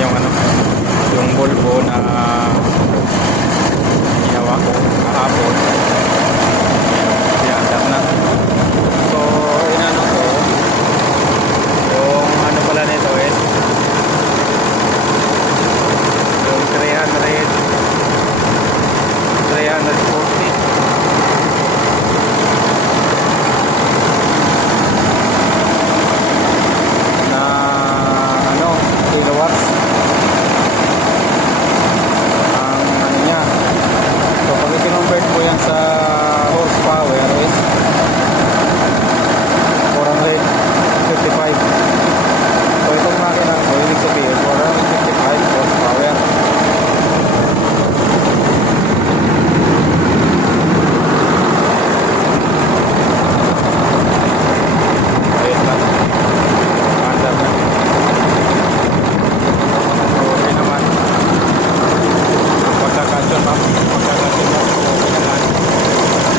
yung ano, yung bulbo na ginawa ko kahapon. Iandar na. So, inano ko yung ano pala nito yung 340 na ano kilowatts ang ano niya. So pag i-convert mo yan sa horsepower is 455. So itong makina ko ibig sabihin 455 horsepower. Ayun lang, andar na. Okay naman ang pagkakasyon map, okay naman,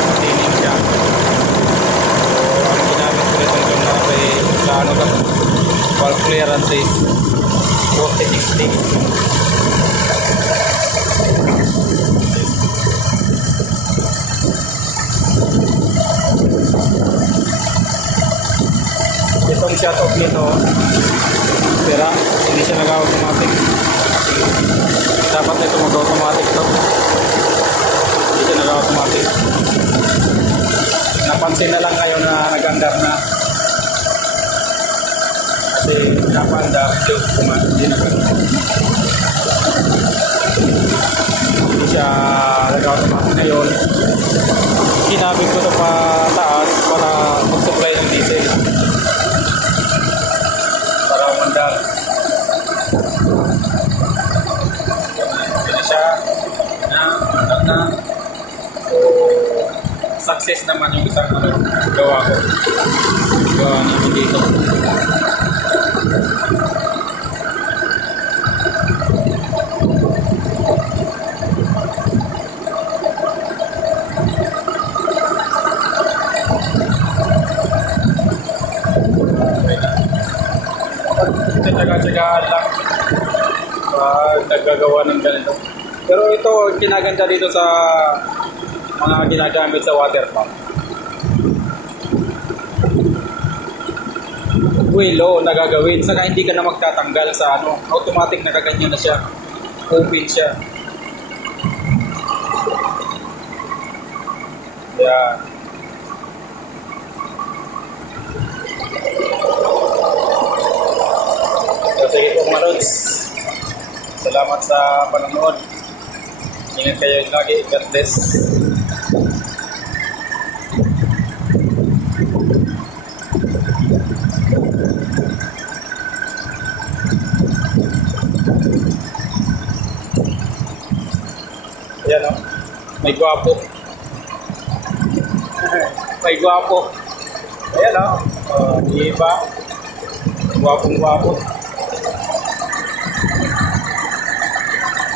matinig siya. So ang ginamit ko nito yung natin sa ano ba, valve clearance is 4060. Itong shut off nito sira, hindi siya nag-automatic. Dapat ito mag-automatic to, hindi siya nag-automatic. Napansin na lang ngayon na nag-andar na kasi napanda hindi na hindi siya nag-automatic ngayon. Kinabit ko ito pa taas para mag-supply ng diesel para umandar. Hindi siya na so success naman yung isang gawa namin dito. Tsaga-tsagaan lang pag naggagawa ng ganito. Pero ito, kinaganda dito sa mga ginagamit sa water pump. Wheel na gagawin, saka hindi ka na magtatanggal sa ano, automatic na kaganyan na siya, open siya. Yan. So, sige po mga lods, salamat sa panonood. Ingat kayo lagi, God bless. Ayan o, may gwapo. May gwapo. Ayan o, di ba? Gwapong gwapo.